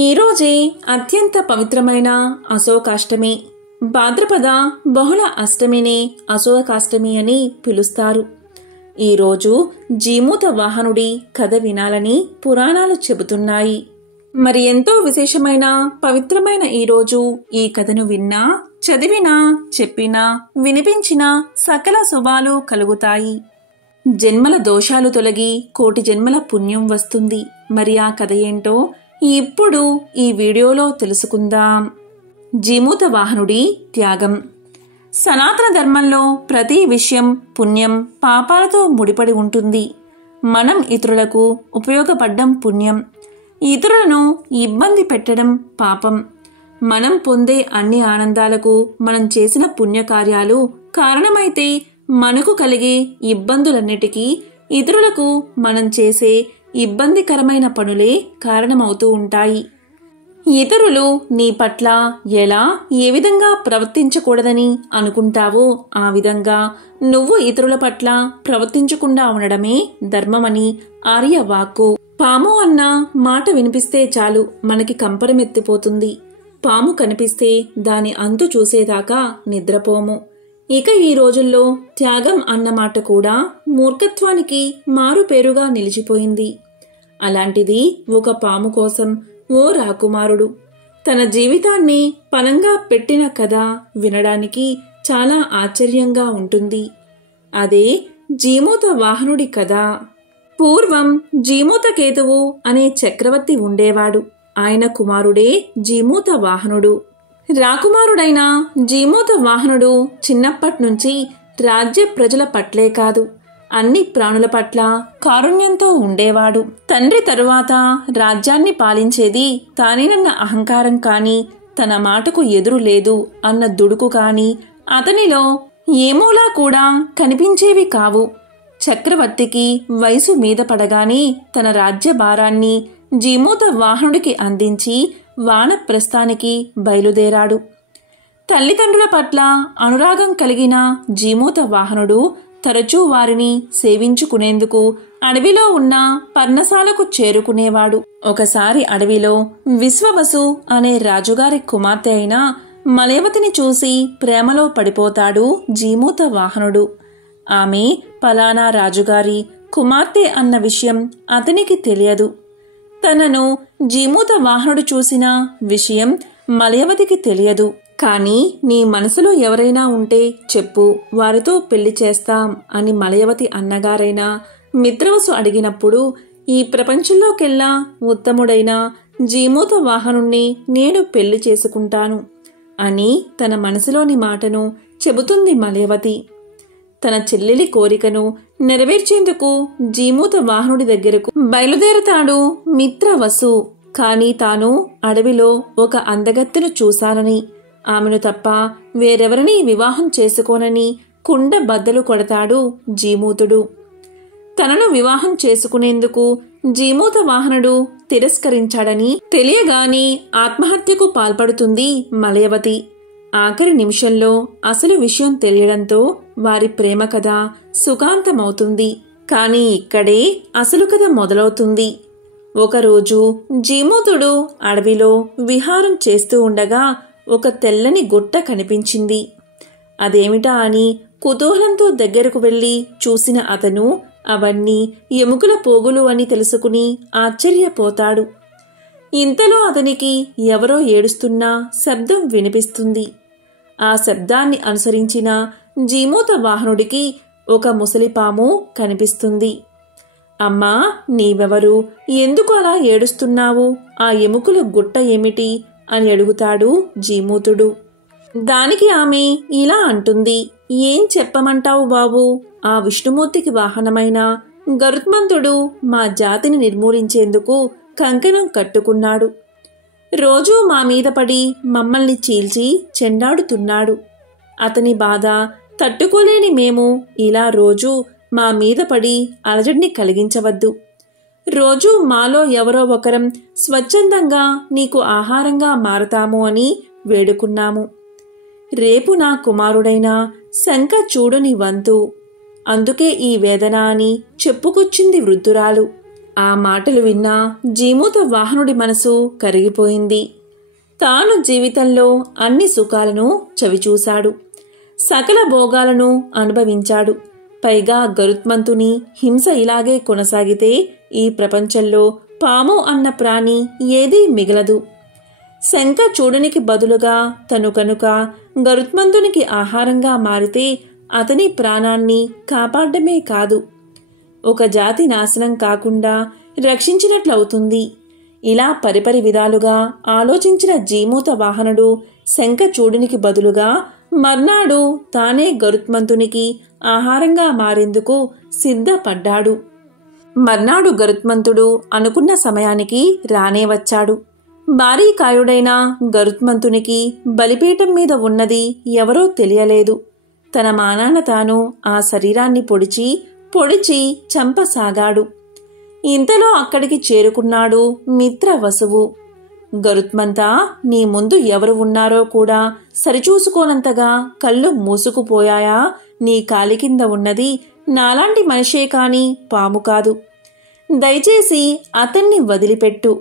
ఈరోజే అత్యంత పవిత్రమైన అశోకాష్టమి. భాద్రపద బహుళ అష్టమిని అశోకాష్టమి అని పిలుస్తారు. ఈరోజు జీమూత వాహనుడి కథ వినాలని పురాణాలు చెబుతున్నాయి. మరి ఎంతో విశేషమైన పవిత్రమైన ఈరోజు ఈ కథను విన్నా, చదివినా, చెప్పినా, వినిపించినా సకల శుభాలు కలుగుతాయి. జన్మల దోషాలు తొలగి కోటి జన్మల పుణ్యం వస్తుంది. మరి ఆ కథ ఏంటో ఇప్పుడు ఈ వీడియోలో తెలుసుకుందాం. జీమూత వాహనుడి త్యాగం. సనాతన ధర్మంలో ప్రతి విషయం పుణ్యం, పాపాలతో ముడిపడి ఉంటుంది. మనం ఇతరులకు ఉపయోగపడ్డం పుణ్యం, ఇతరులను ఇబ్బంది పెట్టడం పాపం. మనం పొందే అన్ని ఆనందాలకు మనం చేసిన పుణ్యకార్యాలు కారణమైతే మనకు కలిగే ఇబ్బందులన్నిటికీ ఇతరులకు మనం చేసే ఇబ్బందికరమైన పనులే కారణమవుతూ ఉంటాయి. ఇతరులు నీ పట్ల ఎలా ఏ విధంగా ప్రవర్తించకూడదని అనుకుంటావో ఆ విధంగా నువ్వు ఇతరుల పట్ల ప్రవర్తించకుండా ఉండడమే ధర్మమని ఆర్య వాక్కు. పాము అన్న మాట వినిపిస్తే చాలు మనకి కంపరమెత్తిపోతుంది. పాము కనిపిస్తే దాని అంతు చూసేదాకా నిద్రపోము. ఇక ఈ రోజుల్లో త్యాగం అన్నమాట కూడా మూర్ఖత్వానికి మారుపేరుగా నిలిచిపోయింది. అలాంటిది ఒక పాము కోసం ఓ రాకుమారుడు తన జీవితాన్ని పణంగా పెట్టిన కథ వినడానికి చాలా ఆశ్చర్యంగా ఉంటుంది. అదే జీమూత వాహనుడి కథ. పూర్వం జీమూత కేతువు అనే చక్రవర్తి ఉండేవాడు. ఆయన కుమారుడే జీమూత వాహనుడు. రాకుమారుడైన జీమూత వాహనుడు చిన్నప్పట్నుంచి రాజ్య ప్రజల పట్లే కాదు అన్ని ప్రాణుల పట్ల కారుణ్యంతో ఉండేవాడు. తండ్రి తరువాత రాజ్యాన్ని పాలించేది తానేనన్న అహంకారం కాని, తన మాటకు ఎదురు లేదు అన్న దుడుకు కాని అతనిలో ఏమోలా కూడా కనిపించేవి కావు. చక్రవర్తికి వయసు మీద పడగానే తన రాజ్య భారాన్ని జీమూత వాహనుడికి అందించి వానప్రస్థానికి బయలుదేరాడు. తల్లిదండ్రుల పట్ల అనురాగం కలిగిన జీమూత వాహనుడు తరచూ వారిని సేవించుకునేందుకు అడవిలో ఉన్న పర్ణశాలకు చేరుకునేవాడు. ఒకసారి అడవిలో విశ్వవసు అనే రాజుగారి కుమార్తె అయిన మలయవతిని చూసి ప్రేమలో పడిపోతాడు జీమూత వాహనుడు. ఆమె పలానా రాజుగారి కుమార్తె అన్న విషయం అతనికి తెలియదు. తనను జీమూత వాహనుడు చూసిన విషయం మలయవతికి తెలియదు. కాని నీ మనసులో ఎవరైనా ఉంటే చెప్పు, వారితో పెళ్లి చేస్తాం అని మలయవతి అన్నగారైన మిత్రవసు అడిగినప్పుడు ఈ ప్రపంచంలోకెల్లా ఉత్తముడైన జీమూత వాహనుణ్ణి నేను పెళ్లి చేసుకుంటాను అని తన మనసులోని మాటను చెబుతుంది మలయవతి. తన చెల్లెలి కోరికను నెరవేర్చేందుకు జీమూత వాహనుడి దగ్గరకు బయలుదేరతాడు మిత్రవసు. కాని తాను అడవిలో ఒక అందగత్తెను చూశానని, ఆమెను తప్ప వేరెవరినీ వివాహం చేసుకోనని కుండ బద్దలు కొడతాడు జీమూతుడు. తనను వివాహం చేసుకునేందుకు జీమూత వాహనుడు తిరస్కరించాడని తెలియగానే ఆత్మహత్యకు పాల్పడుతుంది మలయవతి. ఆఖరి నిమిషంలో అసలు విషయం తెలియడంతో వారి ప్రేమ కథ సుఖాంతమవుతుంది. కాని ఇక్కడే అసలు కథ మొదలవుతుంది. ఒకరోజు జీమూతుడు అడవిలో విహారం చేస్తూ ఉండగా ఒక తెల్లని గుట్ట కనిపించింది. అదేమిటా అని కుతూహలంతో దగ్గరకు వెళ్లి చూసిన అతను అవన్నీ ఎముకల పోగులు అని తెలుసుకుని ఆశ్చర్యపోతాడు. ఇంతలో అతనికి ఎవరో ఏడుస్తున్న శబ్దం వినిపిస్తుంది. ఆ శబ్దాన్ని అనుసరించిన జీమూత వాహనుడికి ఒక ముసలిపాము కనిపిస్తుంది. అమ్మా, నీవెవరు? ఎందుకు అలా ఏడుస్తున్నావు? ఆ ఎముకల గుట్ట ఏమిటి అని అడుగుతాడు జీమూతుడు. దానికి ఆమె ఇలా అంటుంది, ఏం చెప్పమంటావు బాబు? ఆ విష్ణుమూర్తికి వాహనమైన గరుత్మంతుడు మా జాతిని నిర్మూలించేందుకు కంకణం కట్టుకున్నాడు. రోజూ మా మీద పడి మమ్మల్ని చీల్చి చెండాడుతున్నాడు. అతని బాధ తట్టుకోలేని మేము ఇలా రోజూ మా మీద పడి అలజడిని కలిగించవద్దు. రోజూ మాలో ఎవరో ఒకరం స్వచ్ఛందంగా నీకు ఆహారంగా మారతాము అని వేడుకున్నాము. రేపు నా కుమారుడైన శంఖ చూడుని వంతు. అందుకే ఈ వేదన అని చెప్పుకొచ్చింది వృద్ధురాలు. ఆ మాటలు విన్నా జీమూత వాహనుడి మనసు కరిగిపోయింది. తాను జీవితంలో అన్ని సుఖాలను చవిచూశాడు, సకల భోగాలను అనుభవించాడు. పైగా గరుత్మంతుని హింస ఇలాగే కొనసాగితే ఈ ప్రపంచంలో పాము అన్న ప్రాణి ఏదీ మిగలదు. శంఖ చూడనికి బదులుగా తను కనుక గరుత్మంతునికి ఆహారంగా మారితే అతని ప్రాణాన్ని కాపాడమే కాదు, ఒక జాతి నాశనం కాకుండా రక్షించినట్లవుతుంది. ఇలా పరిపరి విధాలుగా ఆలోచించిన జీమూత వాహనుడు శంఖ చూడనికి బదులుగా మర్నాడు తానే గరుత్మంతునికి ఆహారంగా మారేందుకు సిద్ధపడ్డాడు. మర్నాడు గరుత్మంతుడు అనుకున్న సమయానికి రానే వచ్చాడు. భారీకాయుడైన గరుత్మంతునికి బలిపీఠం మీద ఉన్నది ఎవరో తెలియలేదు. తన మానాన తాను ఆ శరీరాన్ని పొడిచి చంపసాగాడు. ఇంతలో అక్కడికి చేరుకున్నాడు మిత్రవసువు. గరుత్మంతా, నీ ముందు ఎవరు ఉన్నారో కూడా సరిచూసుకోనంతగా కళ్ళు మూసుకుపోయాయా? నీ కాలి కింద ఉన్నది నాలాంటి మనిషే కాని పాము కాదు. దయచేసి అతన్ని వదిలిపెట్టు.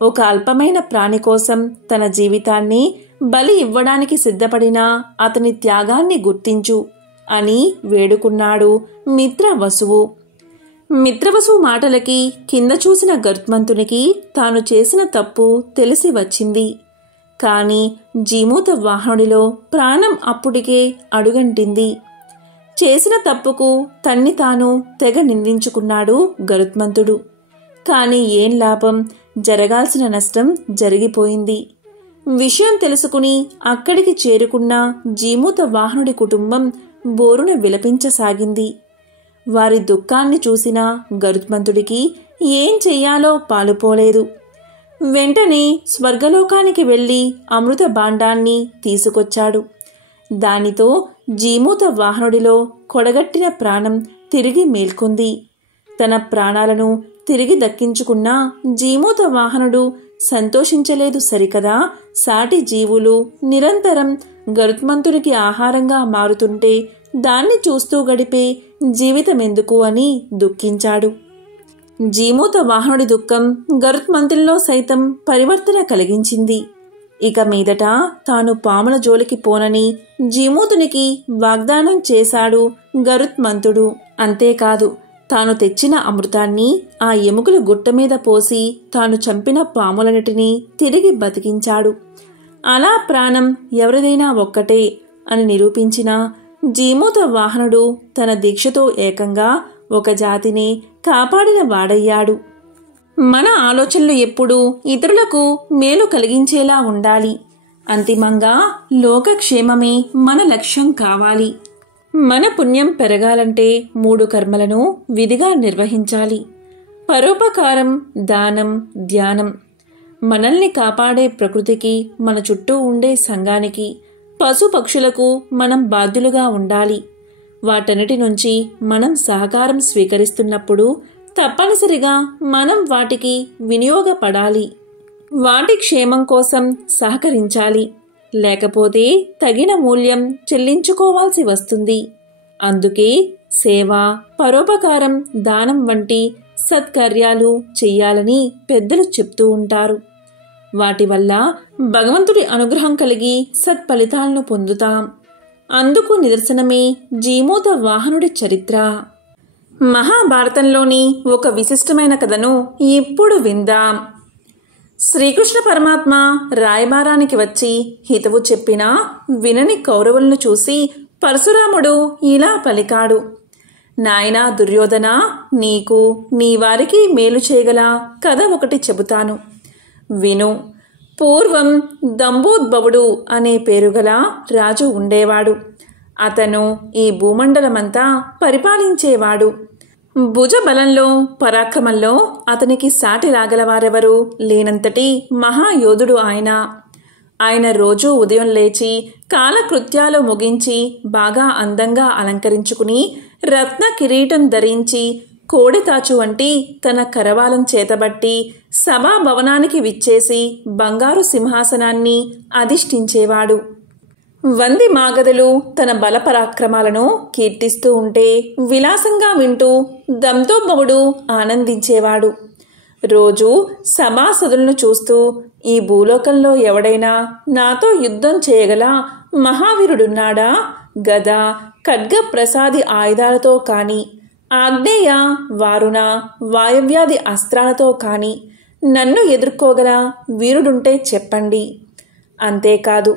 ఒక అల్పమైన ప్రాణి కోసం తన జీవితాన్ని బలి ఇవ్వడానికి సిద్ధపడిన అతని త్యాగాన్ని గుర్తించు అని వేడుకున్నాడు మిత్రవసువు. మిత్రవసువు మాటలకి కింద చూసిన గరుత్మంతునికి తాను చేసిన తప్పు తెలిసి వచ్చింది. కాని జీమూత వాహనుడిలో ప్రాణం అప్పుడికే అడుగంటింది. చేసిన తప్పుకు తన్ని తాను తెగ నిందించుకున్నాడు గరుత్మంతుడు. కాని ఏం లాభం, జరగాల్సిన నష్టం జరిగిపోయింది. విషయం తెలుసుకుని అక్కడికి చేరుకున్న జీమూత వాహనుడి కుటుంబం బోరున విలపించసాగింది. వారి దుఃఖాన్ని చూసిన గరుత్మంతుడికి ఏం చెయ్యాలో పాలుపోలేదు. వెంటనే స్వర్గలోకానికి వెళ్లి అమృత భాండాన్ని తీసుకొచ్చాడు. దానితో జీమూత వాహనుడిలో కొడగట్టిన ప్రాణం తిరిగి మేల్కొంది. తన ప్రాణాలను తిరిగి దక్కించుకున్న జీమూత వాహనుడు సంతోషించలేదు సరికదా, సాటి జీవులు నిరంతరం గరుత్మంతుడికి ఆహారంగా మారుతుంటే దాన్ని చూస్తూ గడిపే జీవితమెందుకు అని దుఃఖించాడు. జీమూత వాహనుడి దుఃఖం గరుత్మంతుల్లో సైతం పరివర్తన కలిగించింది. ఇక మీదట తాను పాముల జోలికి పోనని జీమూతునికి వాగ్దానం చేశాడు గరుత్మంతుడు. అంతేకాదు, తాను తెచ్చిన అమృతాన్ని ఆ ఎముకల గుట్ట మీద పోసి తాను చంపిన పాములన్నిటినీ తిరిగి బతికించాడు. అలా ప్రాణం ఎవరిదైనా ఒక్కటే అని నిరూపించిన జీమూత వాహనుడు తన దీక్షతో ఏకంగా ఒక జాతిని కాపాడిన వాడయ్యాడు. మన ఆలోచనలు ఎప్పుడూ ఇతరులకు మేలు కలిగించేలా ఉండాలి. అంతిమంగా లోకక్షేమమే మన లక్ష్యం కావాలి. మన పుణ్యం పెరగాలంటే 3 కర్మలను విధిగా నిర్వహించాలి: పరోపకారం, దానం, ధ్యానం. మనల్ని కాపాడే ప్రకృతికి, మన చుట్టూ ఉండే సంఘానికి, పశుపక్షులకు మనం బాధ్యులుగా ఉండాలి. వాటన్నిటి నుంచి మనం సహకారం స్వీకరిస్తున్నప్పుడు తప్పనిసరిగా మనం వాటికి వినియోగపడాలి. వాటి క్షేమం కోసం సహకరించాలి. లేకపోతే తగిన మూల్యం చెల్లించుకోవాల్సి వస్తుంది. అందుకే సేవ, పరోపకారం, దానం వంటి సత్కార్యాలు చెయ్యాలని పెద్దలు చెప్తూ ఉంటారు. వాటి వల్ల భగవంతుడి అనుగ్రహం కలిగి సత్ఫలితాలను పొందుతాం. అందుకు నిదర్శనమే జీమూత వాహనుడి చరిత్ర. మహాభారతంలోని ఒక విశిష్టమైన కథను ఇప్పుడు విందాం. శ్రీకృష్ణ పరమాత్మ రాయబారానికి వచ్చి హితవు చెప్పినా వినని కౌరవులను చూసి పరశురాముడు ఇలా పలికాడు: నాయనా దుర్యోధన, నీకు నీ వారికి మేలు చేయగల కథ ఒకటి చెబుతాను, విను. పూర్వం దంబోద్భవుడు అనే పేరుగల రాజు ఉండేవాడు. అతను ఈ భూమండలమంతా పరిపాలించేవాడు. భుజబలంలో, పరాక్రమంలో అతనికి సాటి రాగలవారెవరూ లేనంతటి మహాయోధుడు ఆయన. ఆయన రోజూ ఉదయం లేచి కాలకృత్యాలు ముగించి బాగా అందంగా అలంకరించుకుని రత్న కిరీటం ధరించి కోడెతాచు వంటి తన కరవాలం చేతబట్టి సభాభవనానికి విచ్చేసి బంగారు సింహాసనాన్ని అధిష్ఠించేవాడు. 100 మాగధులు తన బలపరాక్రమాలను కీర్తిస్తూ ఉంటే విలాసంగా వింటూ దంతోద్భవుడు ఆనందించేవాడు. రోజు సభాసదులను చూస్తూ ఈ భూలోకంలో ఎవడైనా నాతో యుద్ధం చేయగల మహావీరుడున్నాడా? గద, ఖడ్గ ప్రసాది ఆయుధాలతో కాని, ఆగ్నేయ, వారుణ, వాయవ్యాధి అస్త్రాలతో కాని నన్ను ఎదుర్కోగల వీరుడుంటే చెప్పండి. అంతేకాదు,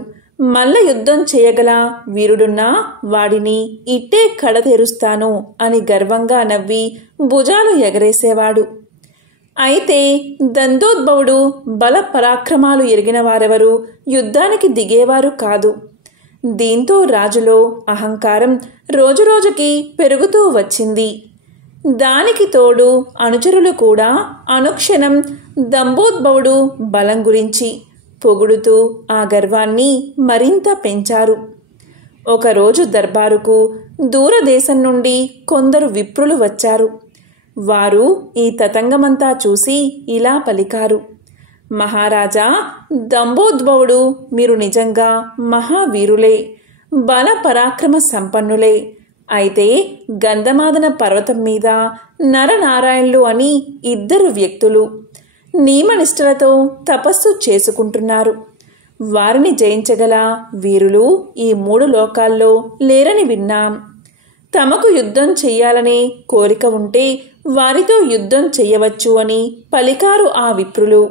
మల్ల యుద్ధం చేయగల వీరుడున్నా వాడిని ఇట్టే కడతెరుస్తాను అని గర్వంగా నవ్వి భుజాలు ఎగరేసేవాడు. అయితే దండోద్భవుడు బల పరాక్రమాలు ఎరిగిన వారెవరూ యుద్ధానికి దిగేవారు కాదు. దీంతో రాజులో అహంకారం రోజురోజుకి పెరుగుతూ వచ్చింది. దానికి తోడు అనుచరులు కూడా అనుక్షణం దంభోద్భవుడు బలం గురించి పొగుడుతూ ఆ గర్వాన్ని మరింత పెంచారు. ఒకరోజు దర్బారుకు దూరదేశం నుండి కొందరు విప్రులు వచ్చారు. వారు ఈ తతంగమంతా చూసి ఇలా పలికారు: మహారాజా, దంభోద్భవుడు మీరు నిజంగా మహావీరులే, బల పరాక్రమ సంపన్నులే. అయితే గంధమాదన పర్వతం మీద నరనారాయణులు అని ఇద్దరు వ్యక్తులు నియమనిష్టలతో తపస్సు చేసుకుంటున్నారు. వారిని జయించగల వీరులు ఈ 3 లోకాల్లో లేరని విన్నాం. తమకు యుద్ధం చెయ్యాలనే కోరిక ఉంటే వారితో యుద్ధం చెయ్యవచ్చు అని పలికారు ఆ విప్రులు.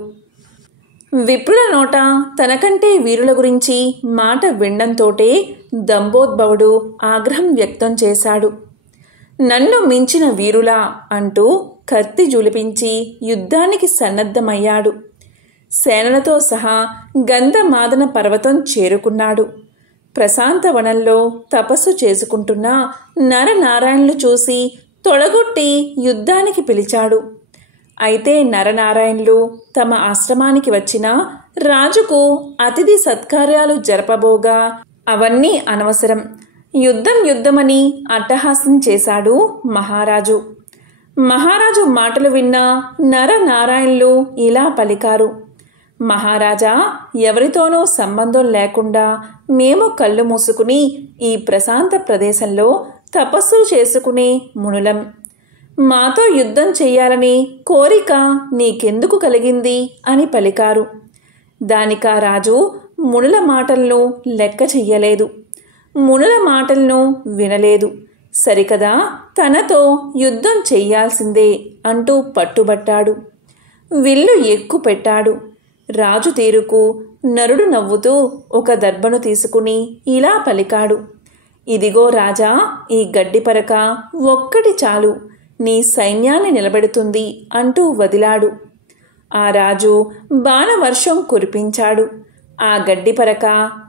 విప్రుల నోట తనకంటే వీరుల గురించి మాట వినడంతోటే దంభోద్భవుడు ఆగ్రహం వ్యక్తం చేశాడు. నన్ను మించిన వీరులా అంటూ కత్తి జులిపించి యుద్ధానికి సన్నద్ధమయ్యాడు. సేనలతో సహా గంధమాదన పర్వతం చేరుకున్నాడు. ప్రశాంత వనంలో తపస్సు చేసుకుంటున్న నరనారాయణులు చూసి తొడగొట్టి యుద్ధానికి పిలిచాడు. అయితే నరనారాయణులు తమ ఆశ్రమానికి వచ్చిన రాజుకు అతిథి సత్కార్యాలు జరపబోగా అవన్నీ అనవసరం, యుద్ధమని అట్టహాసం చేశాడు మహారాజు. మహారాజు మాటలు విన్న నరనారాయణులు ఇలా పలికారు: మహారాజా, ఎవరితోనూ సంబంధం లేకుండా మేము కళ్ళు మూసుకుని ఈ ప్రశాంత ప్రదేశంలో తపస్సులు చేసుకునే మునులం. మాతో యుద్ధం చెయ్యాలని కోరిక నీకెందుకు కలిగింది అని పలికారు. దానికా రాజు మునుల మాటలను లెక్క చెయ్యలేదు, మునుల మాటలను వినలేదు. సరికదా, తనతో యుద్ధం చెయ్యాల్సిందే అంటూ పట్టుబట్టాడు. విల్లు ఎక్కుపెట్టాడు. రాజు తీరుకు నరుడు నవ్వుతూ ఒక దర్భను తీసుకుని ఇలా పలికాడు: ఇదిగో రాజా, ఈ గడ్డిపరక ఒక్కటి చాలు, నీ సైన్యాన్ని నిలబెడుతుంది అంటూ వదిలాడు. ఆ రాజు బాణవర్షం కురిపించాడు. ఆ గడ్డిపరక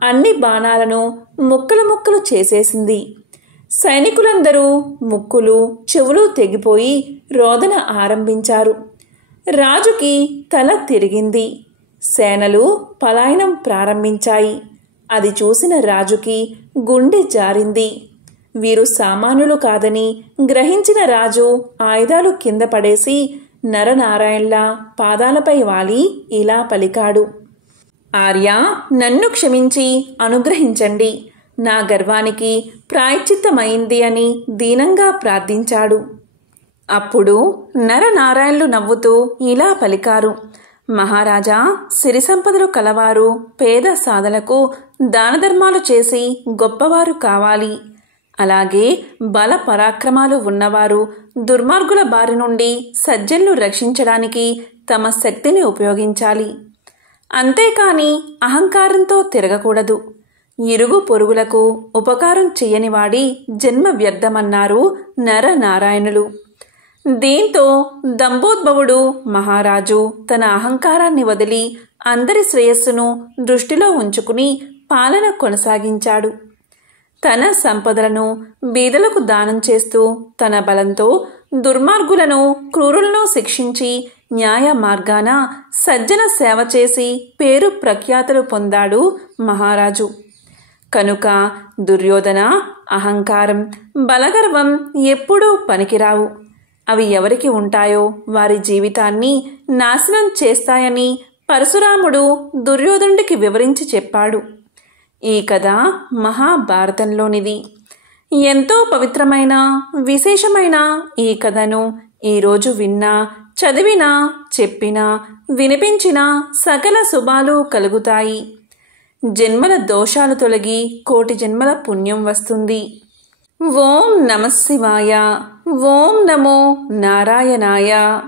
అన్ని బాణాలను ముక్కలు ముక్కలు చేసేసింది. సైనికులందరూ ముక్కులు చెవులు తెగిపోయి రోదన ఆరంభించారు. రాజుకి తల తిరిగింది. సేనలు పలాయనం ప్రారంభించాయి. అది చూసిన రాజుకి గుండె జారింది. వీరు సామాన్యులు కాదని గ్రహించిన రాజు ఆయుధాలు కింద పడేసి నరనారాయణుల పాదాలపై వాలి ఇలా పలికాడు: ఆర్యా, నన్ను క్షమించి అనుగ్రహించండి, నా గర్వానికి ప్రాయశ్చిత్తమైంది అని దీనంగా ప్రార్థించాడు. అప్పుడు నరనారాయణులు నవ్వుతూ ఇలా పలికారు: మహారాజా, సిరి సంపదలు కలవారు పేద సాధలకు దానధర్మాలు చేసి గొప్పవారు కావాలి. అలాగే బల పరాక్రమాలు ఉన్నవారు దుర్మార్గుల బారి నుండి సజ్జనులు రక్షించడానికి తమ శక్తిని ఉపయోగించాలి. అంతేకాని అహంకారంతో తిరగకూడదు. ఇరుగు పొరుగులకు ఉపకారం చెయ్యనివాడి జన్మ వ్యర్థమన్నారు నరనారాయణులు. దీంతో దంభోద్భవుడు మహారాజు తన అహంకారాన్ని వదిలి అందరి శ్రేయస్సును దృష్టిలో ఉంచుకుని పాలన కొనసాగించాడు. తన సంపదలను బీదలకు దానం చేస్తూ తన బలంతో దుర్మార్గులను క్రూరులను శిక్షించి న్యాయ మార్గాన సజ్జన సేవ చేసి పేరు ప్రఖ్యాతులు పొందాడు మహారాజు. కనుక దుర్యోధన, అహంకారం, బలగర్వం ఎప్పుడూ పనికిరావు. అవి ఎవరికి ఉంటాయో వారి జీవితాన్ని నాశనం చేస్తాయని పరశురాముడు దుర్యోధనుడికి వివరించి చెప్పాడు. ఈ కథ మహాభారతంలోనిది. ఎంతో పవిత్రమైన విశేషమైన ఈ కథను ఈరోజు విన్నా చదివినా చెప్పినా వినిపించినా సకల శుభాలు కలుగుతాయి. జన్మల దోషాలు తొలగి కోటి జన్మల పుణ్యం వస్తుంది. ఓం నమః శివాయ. ఓం నమో నారాయణాయ.